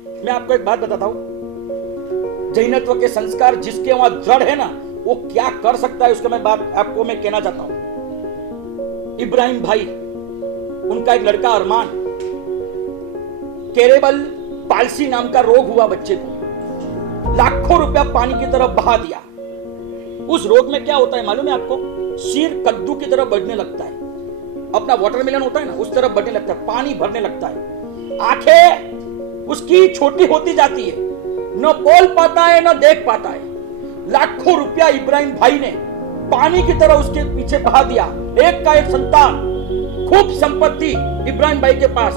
मैं आपको एक बात बताता हूं, जैनत्व के संस्कार जिसके वहां जड़ है ना, वो क्या कर सकता है उसका मैं बात आपको मैं कहना चाहता हूं। इब्राहिम भाई, उनका एक लड़का अरमान, केरेबल पालसी नाम का रोग हुआ बच्चे को, लाखों रुपया पानी की तरफ बहा दिया। उस रोग में क्या होता है मालूम है आपको? सिर कद्दू की तरफ बढ़ने लगता है, अपना वाटरमेलन होता है ना उस तरफ बढ़ने लगता है, पानी भरने लगता है, आंखें उसकी छोटी होती जाती है, न बोल पाता है न देख पाता है। लाखों रुपया इब्राहिम भाई ने पानी की तरह उसके पीछे बहा दिया, एक का एक संतान, खूब संपत्ति इब्राहिम भाई के पास,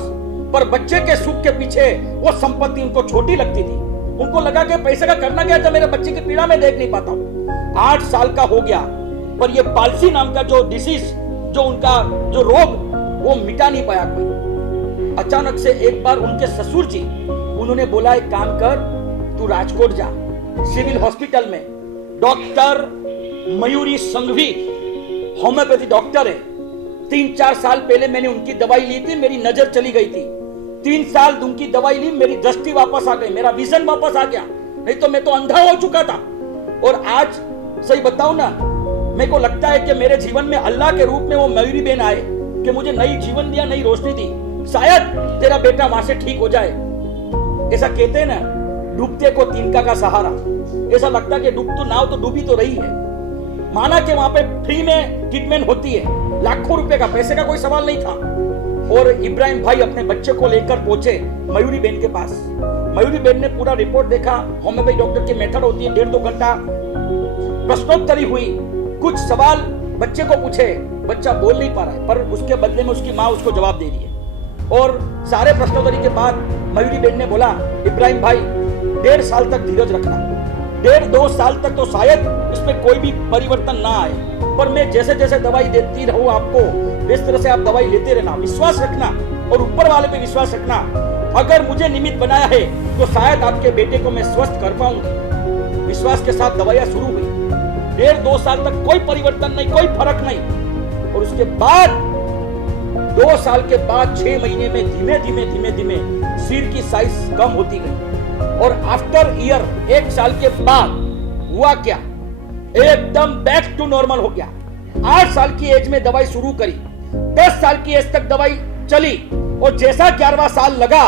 पर बच्चे के सुख के पीछे वो संपत्ति उनको छोटी लगती थी। उनको लगा कि पैसे का करना क्या, जब मेरे बच्चे की पीड़ा में देख नहीं पाता हूं। 8 साल का हो गया, पर ये पालसी नाम का जो डिसीज, जो उनका जो रोग, वो मिटा नहीं पाया कोई। अचानक से एक बार उनके ससुर जी, उन्होंने बोला एक काम कर, तू राजकोट जा, सिविल हॉस्पिटल में doctor Mayuri Sanghvi homeopathy doctor है। 3-4 साल पहले मैंने उनकी दवाई ली थी, मेरी नजर चली गई थी। 3 साल उनकी दवाई ली, मेरी दृष्टि वापस आ गई, मेरा विजन वापस आ गया, नहीं तो मैं तो अंधा हो चुका था। और आज सही बताऊं ना, मेरे को लगता है कि मेरे जीवन में अल्लाह के रूप में वो मयूरी बहन आए कि मुझे नई जीवन दिया, नई रोशनी दी। शायद तेरा बेटा वहां से ठीक हो जाए। ऐसा कहते हैं ना, डूबते को तिनका का सहारा। ऐसा लगता है कि डूब तो नाव तो डूबी तो रही है। माना कि वहां पे फ्री में ट्रीटमेंट होती है, लाखों रुपए का, पैसे का कोई सवाल नहीं था। और इब्राहिम भाई अपने बच्चे को लेकर पहुंचे मयूरी बहन के पास। मयूरी बहन ने पूरा रिपोर्ट देखा, होम्योपैथी डॉक्टर की मेथड होती है, 1.5-2 घंटा प्रश्नोत्तरी हुई, कुछ सवाल बच्चे को पूछे, बच्चा बोल नहीं पा रहा है, पर उसके बदले में उसकी माँ उसको जवाब दे रही है। और सारे प्रश्नोत्तरी के बाद मयूरी बहन ने बोला, इब्राहिम भाई 1.5 साल तक धीरज रखना, 1.5-2 साल तक तो शायद इसमें कोई भी परिवर्तन ना आए, पर मैं जैसे जैसे दवाई देती रहूं आपको, इस तरह से आप दवाई लेते रहना, विश्वास रखना और ऊपर वाले पे विश्वास रखना। अगर मुझे निमित्त बनाया है तो शायद आपके बेटे को मैं स्वस्थ कर पाऊंगी। विश्वास के साथ दवाइयां शुरू हुई। 1.5-2 साल तक कोई परिवर्तन नहीं, कोई फर्क नहीं। और उसके बाद 2 साल के बाद 6 महीने में धीमे धीमे सिर की साइज कम होती गई। और आफ्टर ईयर 1 साल के बाद हुआ क्या, एकदम बैक टू नॉर्मल हो गया। 8 साल की एज में दवाई शुरू करी, 10 साल की एज तक दवाई चली, और जैसा 11वां साल लगा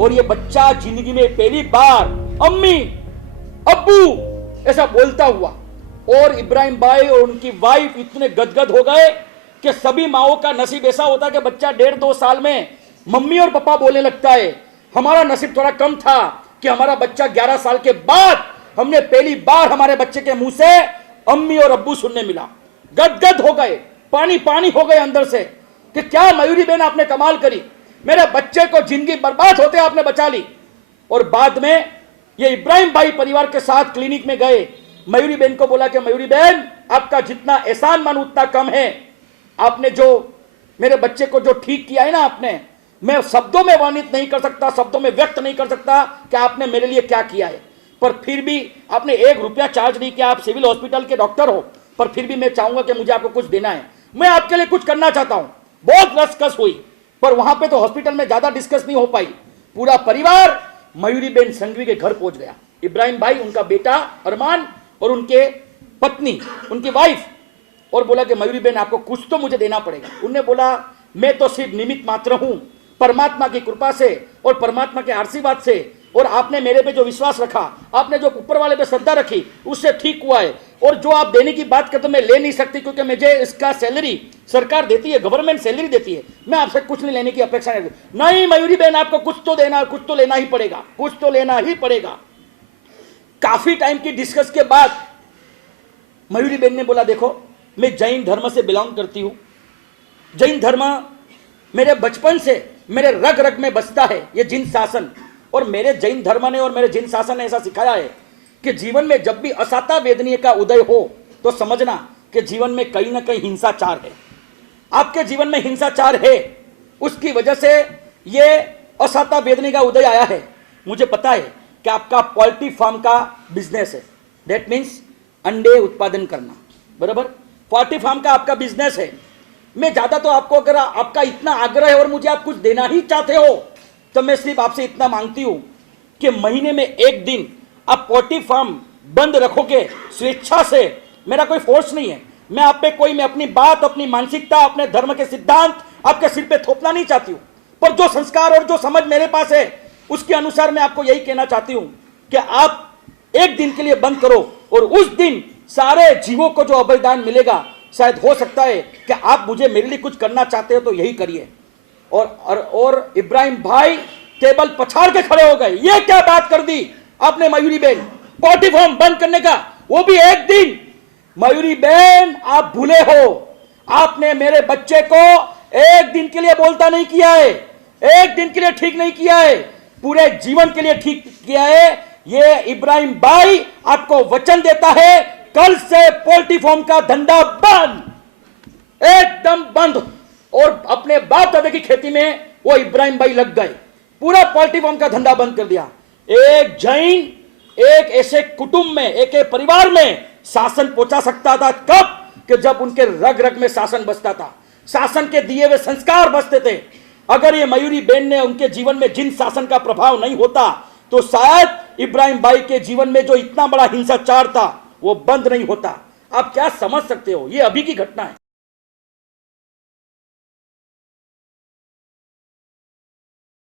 और ये बच्चा जिंदगी में पहली बार अम्मी अब्बू ऐसा बोलता हुआ। और इब्राहिम भाई और उनकी वाइफ इतने गदगद हो गए कि सभी माओं का नसीब ऐसा होता है कि बच्चा 1.5-2 साल में मम्मी और पापा बोलने लगता है। हमारा नसीब थोड़ा कम था कि हमारा बच्चा 11 साल के बाद हमने पहली बार हमारे बच्चे के मुंह से अम्मी और अब्बू सुनने मिला। गदगद हो गए, पानी पानी हो गए अंदर से कि क्या मयूरी बहन आपने कमाल करी, मेरे बच्चे को जिंदगी बर्बाद होते आपने बचा ली। और बाद में ये इब्राहिम भाई परिवार के साथ क्लिनिक में गए, मयूरी बहन को बोला कि मयूरी बहन आपका जितना एहसान मान उतना कम है, आपने जो मेरे बच्चे को जो ठीक किया है ना आपने, मैं शब्दों में वर्णित नहीं कर सकता, शब्दों में व्यक्त नहीं कर सकता कि आपने मेरे लिए क्या किया है। पर फिर भी आपने 1 रुपया चार्ज नहीं किया, आप सिविल हॉस्पिटल के डॉक्टर हो, पर फिर भी मैं चाहूंगा कि मुझे आपको कुछ देना है, मैं आपके लिए कुछ करना चाहता हूं। बहुत रसकस हुई, पर वहां पे तो हॉस्पिटल में ज्यादा डिस्कस नहीं हो पाई। पूरा परिवार मयूरी बहन संघवी के घर पहुंच गया, इब्राहिम भाई, उनका बेटा अरमान और उनके पत्नी, उनकी वाइफ, और बोला कि मयूरी बहन आपको कुछ तो मुझे देना पड़ेगा। उन्होंने बोला मैं तो सिर्फ निमित्त मात्र हूं, परमात्मा की कृपा से और परमात्मा के आशीर्वाद से, और आपने मेरे पे जो विश्वास रखा, आपने जो ऊपर वाले पे श्रद्धा रखी, उससे ठीक हुआ है। और जो आप देने की बात करते मैं ले नहीं सकती, क्योंकि मुझे इसका सैलरी सरकार देती है, गवर्नमेंट सैलरी देती है, मैं आपसे कुछ नहीं लेने की अपेक्षा नहीं। मयूरी बहन आपको कुछ तो देना, कुछ तो लेना ही पड़ेगा, कुछ तो लेना ही पड़ेगा। काफी टाइम की डिस्कस के बाद मयूरी बहन ने बोला देखो मैं जैन धर्म से बिलोंग करती हूं, जैन धर्म मेरे बचपन से मेरे रग रग में बसता है, ये जिन शासन, और मेरे जैन धर्म ने और मेरे जिन शासन ने ऐसा सिखाया है कि जीवन में जब भी असाता वेदनीय का उदय हो तो समझना कि जीवन में कहीं ना कहीं हिंसाचार है, आपके जीवन में हिंसाचार है, उसकी वजह से ये असाता वेदनीय का उदय आया है। मुझे पता है कि आपका पोल्ट्री फार्म का बिजनेस है, दैट मीन्स अंडे उत्पादन करना, बराबर, पोल्ट्री फार्म का आपका बिजनेस है। मैं ज्यादा तो आपको, अगर आपका इतना आग्रह है और मुझे आप कुछ देना ही चाहते हो, तो मैं सिर्फ आपसे इतना मांगती हूं कि महीने में एक दिन आप पोल्ट्री फार्म बंद रखोगे स्वेच्छा से, मेरा कोई फोर्स नहीं है, मैं अपनी बात, अपनी मानसिकता, अपने धर्म के सिद्धांत आपके सिर पे थोपना नहीं चाहती हूं, पर जो संस्कार और जो समझ मेरे पास है उसके अनुसार मैं आपको यही कहना चाहती हूं कि आप एक दिन के लिए बंद करो और उस दिन सारे जीवों को जो बलिदान मिलेगा, शायद हो सकता है कि आप मुझे मेरे लिए कुछ करना चाहते हो तो यही करिए। और इब्राहिम भाई टेबल पछाड़ के खड़े हो गए। ये क्या बात कर दी आपने मयूरी बहन, पोल्ट्री फार्म बंद करने का, वो भी एक दिन। मयूरी बहन आप भूले हो, आपने मेरे बच्चे को एक दिन के लिए बोलता नहीं किया है, एक दिन के लिए ठीक नहीं किया है, पूरे जीवन के लिए ठीक किया है। ये इब्राहिम भाई आपको वचन देता है, कल से पोल्ट्री फार्म का धंधा बंद, एकदम बंद। और अपने बाप दादा की खेती में वो इब्राहिम भाई लग गए, पूरा पोल्ट्री फार्म का धंधा बंद कर दिया। एक जैन एक ऐसे कुटुंब में, एक परिवार में शासन पहुंचा सकता था कब? कि जब उनके रग रग में शासन बसता था, शासन के दिए हुए संस्कार बसते थे। अगर ये मयूरी बेन ने उनके जीवन में जिन शासन का प्रभाव नहीं होता तो शायद इब्राहिम भाई के जीवन में जो इतना बड़ा हिंसाचार था वो बंद नहीं होता। आप क्या समझ सकते हो? ये अभी की घटना है।